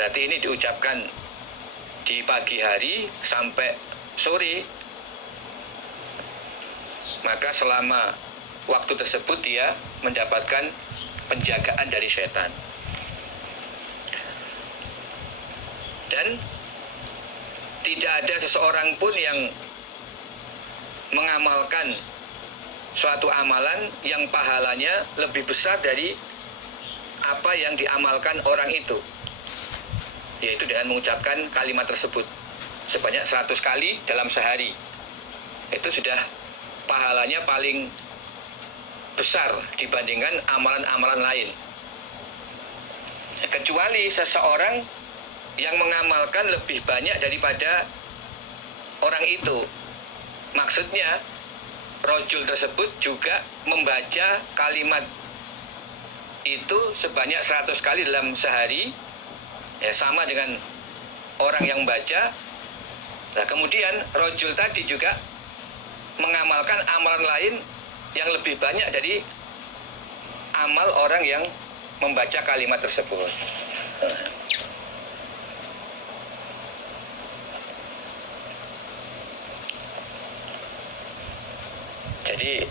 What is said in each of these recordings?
berarti ini diucapkan di pagi hari sampai sore, maka selama waktu tersebut dia mendapatkan penjagaan dari setan. Dan tidak ada seseorang pun yang mengamalkan suatu amalan yang pahalanya lebih besar dari apa yang diamalkan orang itu, yaitu dengan mengucapkan kalimat tersebut sebanyak 100 kali dalam sehari. Itu sudah pahalanya paling besar dibandingkan amalan-amalan lain. Kecuali seseorang yang mengamalkan lebih banyak daripada orang itu. Maksudnya rojul tersebut juga membaca kalimat itu sebanyak 100 kali dalam sehari, ya, sama dengan orang yang baca. Nah, kemudian rojul tadi juga mengamalkan amalan lain yang lebih banyak dari amal orang yang membaca kalimat tersebut. Jadi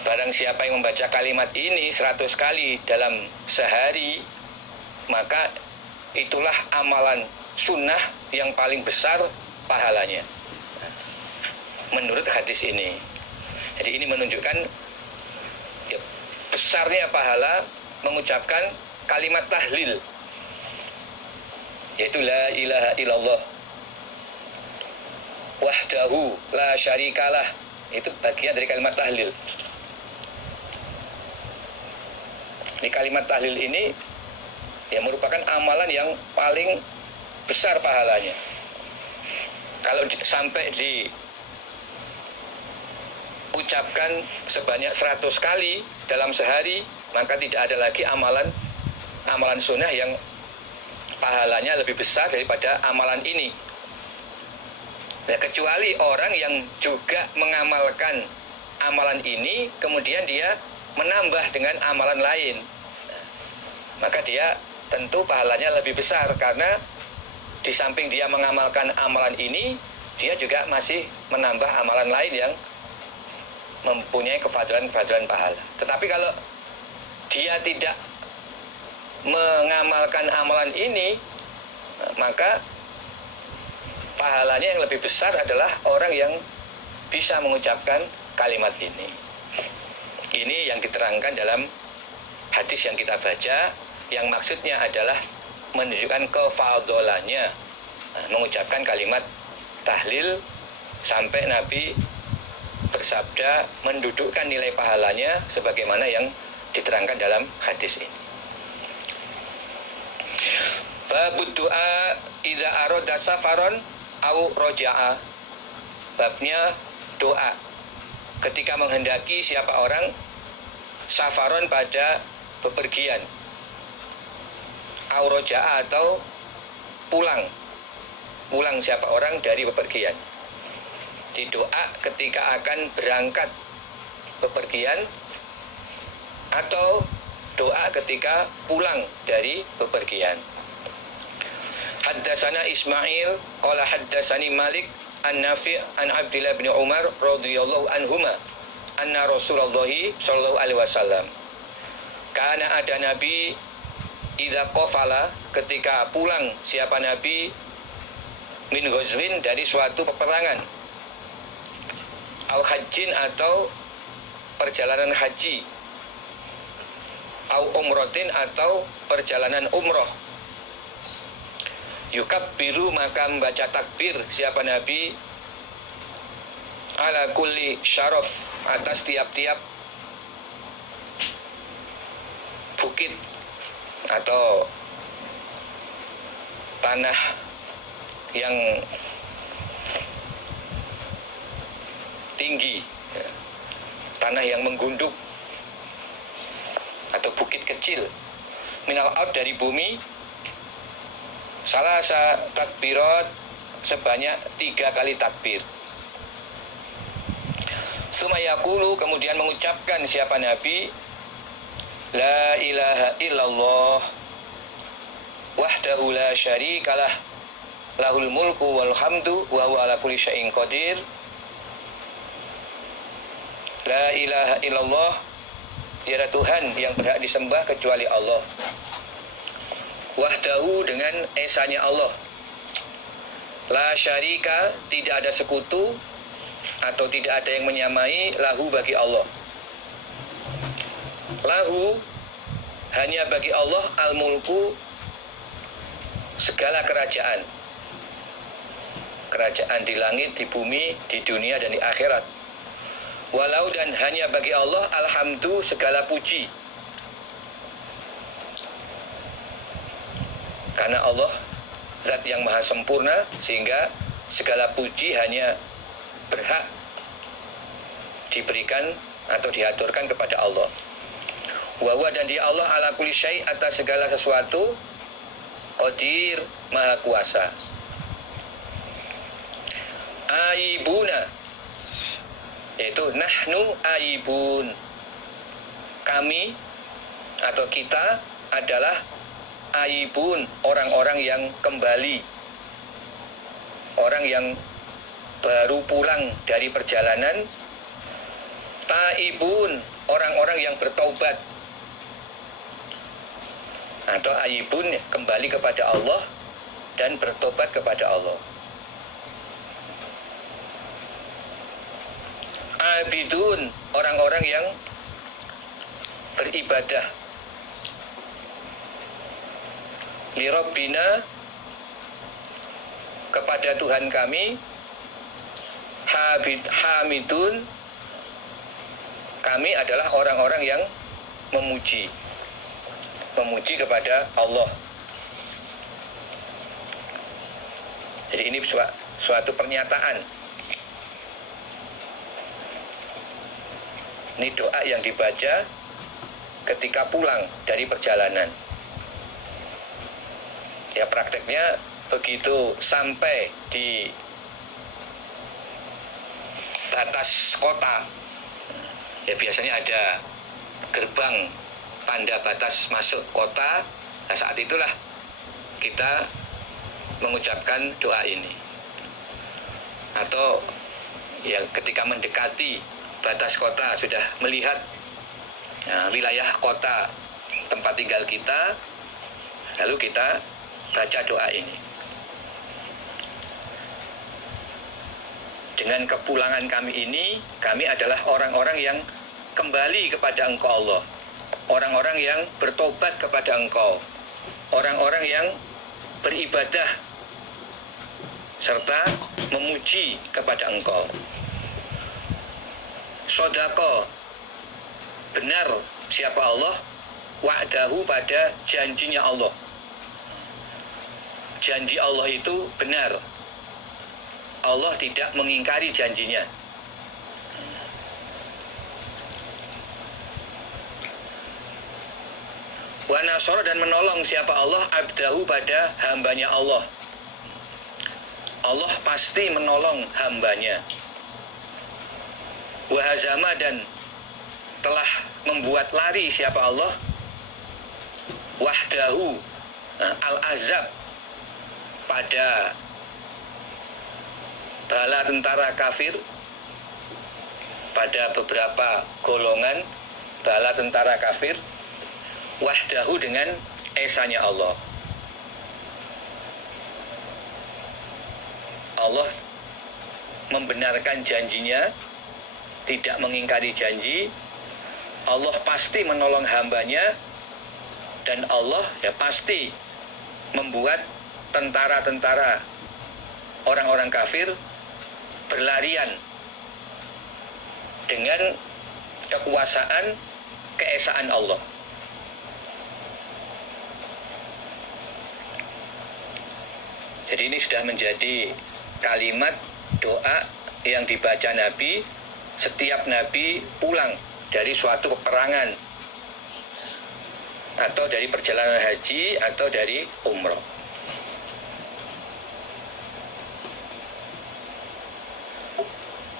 barang siapa yang membaca kalimat ini 100 kali dalam sehari, maka itulah amalan sunnah yang paling besar pahalanya menurut hadis ini. Jadi ini menunjukkan ya, besarnya pahala mengucapkan kalimat tahlil, yaitu la ilaha illallah wahdahu la syarikalah. Itu bagian dari kalimat tahlil. Di kalimat tahlil ini ya merupakan amalan yang paling besar pahalanya. Kalau sampai diucapkan sebanyak 100 kali dalam sehari, maka tidak ada lagi amalan sunnah yang pahalanya lebih besar daripada amalan ini. Nah, kecuali orang yang juga mengamalkan amalan ini, kemudian dia menambah dengan amalan lain, maka dia tentu pahalanya lebih besar, karena di samping dia mengamalkan amalan ini, dia juga masih menambah amalan lain yang mempunyai kefadilan pahala. Tetapi kalau dia tidak mengamalkan amalan ini, maka pahalanya yang lebih besar adalah orang yang bisa mengucapkan kalimat ini. Ini yang diterangkan dalam hadis yang kita baca, yang maksudnya adalah menunjukkan kefadolannya mengucapkan kalimat tahlil, sampai Nabi bersabda mendudukkan nilai pahalanya sebagaimana yang diterangkan dalam hadis ini. Babud du'a idza arada safaron au roja'a. Babnya doa ketika menghendaki siapa orang safaron pada bepergian, au roja'a atau pulang siapa orang dari bepergian. Di doa ketika akan berangkat bepergian, atau doa ketika pulang dari bepergian. Haddatsana Ismail qala haddatsani Malik an-Nafi' an Abdullah bin Umar radhiyallahu anhuma anna Rasulullah sallallahu alaihi wasallam kana ada Nabi idza qafala, ketika pulang siapa Nabi min ghazwin, dari suatu peperangan, al hajjin atau perjalanan haji, au umrotin atau perjalanan umroh, yukabbiru, maka membaca takbir siapa Nabi ala kulli syaraf, atas tiap-tiap bukit atau tanah yang tinggi, tanah yang menggunduk atau bukit kecil, minal ard, dari bumi, salasa takbirat, sebanyak 3 kali takbir. Sumayakulu, kemudian mengucapkan siapa Nabi La ilaha illallah wahdahu la syarikalah lahul mulku wal hamdu wa huwa ala kulli syai'in qadir. La ilaha illallah, tiada Tuhan yang berhak disembah kecuali Allah. Wahdahu, dengan esanya Allah. La syarika, tidak ada sekutu atau tidak ada yang menyamai, lahu, bagi Allah. Lahu, hanya bagi Allah, al-mulku, segala kerajaan. Kerajaan di langit, di bumi, di dunia, dan di akhirat. Walau, dan hanya bagi Allah, alhamdu, segala puji. Karena Allah zat yang maha sempurna, sehingga segala puji hanya berhak diberikan atau diaturkan kepada Allah. Wa huwa, dan dia Allah, ala kulli syai', atas segala sesuatu, qadir, maha kuasa. Aibuna, yaitu nahnu aibun, kami atau kita adalah aibun, orang-orang yang kembali, orang yang baru pulang dari perjalanan. Taibun, orang-orang yang bertaubat, atau aibun, kembali kepada Allah dan bertobat kepada Allah. Abidun, orang-orang yang beribadah. Li Rabbina, kepada Tuhan kami. Hamidun, kami adalah orang-orang yang memuji kepada Allah. Jadi ini suatu pernyataan. Ini doa yang dibaca ketika pulang dari perjalanan. Ya, prakteknya begitu sampai di batas kota, ya biasanya ada gerbang tanda batas masuk kota. Nah, saat itulah kita mengucapkan doa ini. Atau ya ketika mendekati batas kota, sudah melihat wilayah kota tempat tinggal kita, lalu kita baca doa ini. Dengan kepulangan kami ini, kami adalah orang-orang yang kembali kepada Engkau Allah, orang-orang yang bertobat kepada Engkau, orang-orang yang beribadah serta memuji kepada Engkau. Sodako, benar siapa Allah, wa'dahu, pada janjinya Allah. Janji Allah itu benar. Allah tidak mengingkari janjinya. Wa nasara, dan menolong siapa Allah, abdahu, pada hambanya Allah. Allah pasti menolong hambanya. Wahazama, dan telah membuat lari siapa Allah, wahdahu, al-azab, pada bala tentara kafir, pada beberapa golongan bala tentara kafir. Wahdahu, dengan esanya Allah. Allah membenarkan janjinya, tidak mengingkari janji. Allah pasti menolong hambanya, dan Allah ya pasti membuat tentara-tentara orang-orang kafir berlarian dengan kekuasaan, keesaan Allah. Jadi ini sudah menjadi kalimat doa yang dibaca Nabi setiap Nabi pulang dari suatu peperangan, atau dari perjalanan haji, atau dari umroh.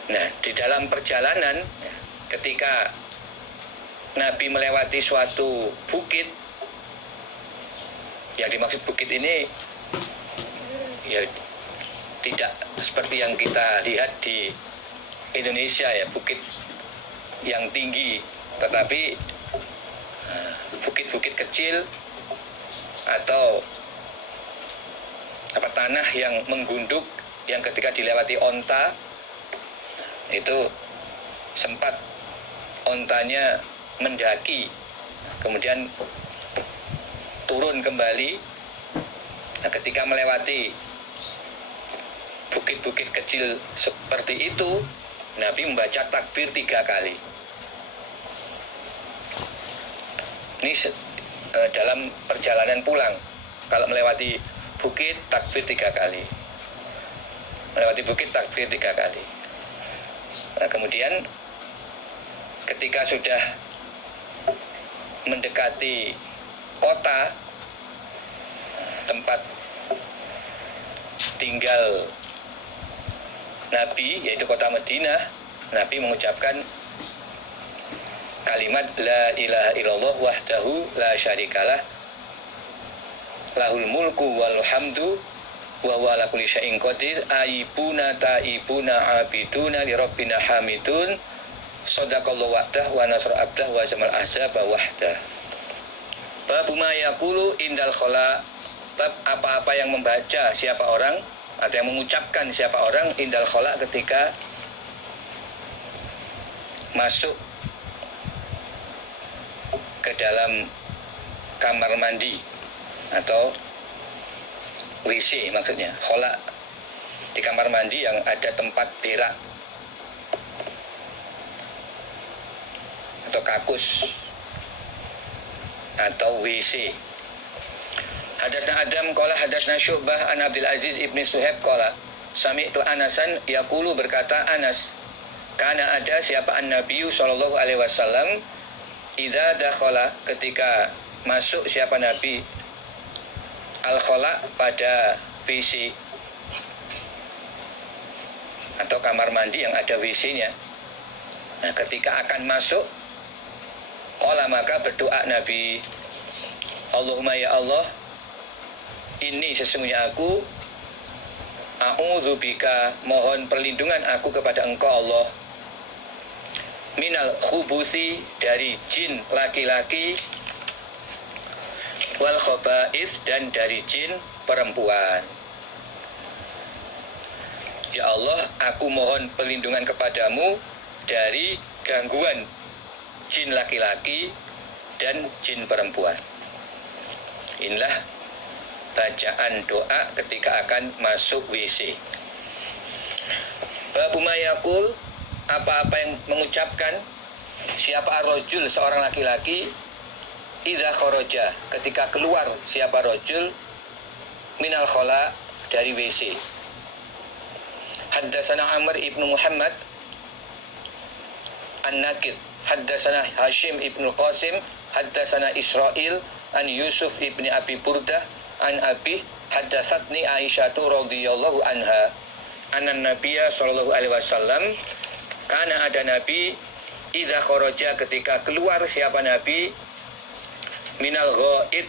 Nah, di dalam perjalanan, ketika Nabi melewati suatu bukit, yang dimaksud bukit ini ya tidak seperti yang kita lihat di Indonesia ya, bukit yang tinggi, tetapi bukit-bukit kecil atau tanah yang menggunduk, yang ketika dilewati onta itu sempat ontanya mendaki, kemudian turun kembali. Nah, ketika melewati bukit-bukit kecil seperti itu, Nabi membaca takbir 3 kali. Ini dalam perjalanan pulang, kalau melewati bukit takbir 3 kali, melewati bukit takbir 3 kali. Nah, kemudian ketika sudah mendekati kota tempat tinggal Nabi, yaitu kota Madinah, Nabi mengucapkan kalimat la ilaha illallah wahdahu la syarikalah lahul mulku wal hamdu wa huwa ala kulli syai'in qadir aibuna taibuna abiduna li rabbina hamidun sadaqallahu wa'dah wa nasr abdah wa jamal ahzaba wahdah. Bab ma yaqulu indal khala, bab apa-apa yang membaca siapa orang atau yang mengucapkan siapa orang indal khala ketika masuk ke dalam kamar mandi atau WC, maksudnya khala di kamar mandi yang ada tempat berak atau kakus atau WC. Hadatsna Adam qala hadatsna Syu'bah an Abdul Aziz ibni Suhaib qala sami'tu Anasan yaqulu, berkata Anas, karena ada siapa an-Nabi sallallahu alaihi wasallam idza dakhala, ketika masuk siapa Nabi al-khala, pada WC atau kamar mandi yang ada WC-nya. Nah, ketika akan masuk, qala, maka berdoa Nabi, Allahumma ya Allah, ini sesungguhnya aku, a'udzubika, mohon perlindungan aku kepada Engkau Allah, minal khubuthi, dari jin laki-laki, wal khaba'ith, dan dari jin perempuan. Ya Allah, aku mohon perlindungan kepadamu dari gangguan jin laki-laki dan jin perempuan. Inilah bacaan doa ketika akan masuk WC. Babu ma yaqul, apa-apa yang mengucapkan siapa ar-rajul, seorang laki-laki, idza kharaja, ketika keluar siapa rajul, minal khala, dari WC. Haddatsana Amr ibnu Muhammad An-Nakid, haddatsana Hashim ibnu Qasim, haddatsana Israil an Yusuf ibni Abi Burdah an Abi, haddatsatni Aisyah radhiyallahu anha anan Nabiyya sallallahu alaihi wasallam, karena ada Nabi idza kharaja, ketika keluar siapa Nabi, minal ghaid,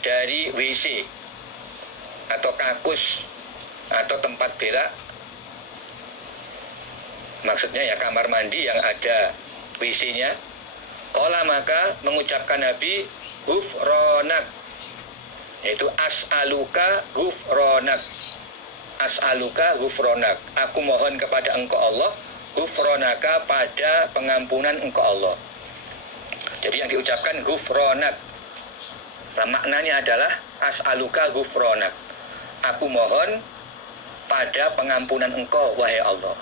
dari WC atau kakus atau tempat berak, maksudnya ya kamar mandi yang ada WC-nya. Qala, maka mengucapkan Nabi ghufranak, yaitu as'aluka ghufranak, as'aluka ghufranak, aku mohon kepada Engkau Allah, ghufranaka, pada pengampunan Engkau Allah. Jadi yang diucapkan ghufranak, nah, maknanya adalah as'aluka ghufranak, aku mohon pada pengampunan Engkau wahai Allah.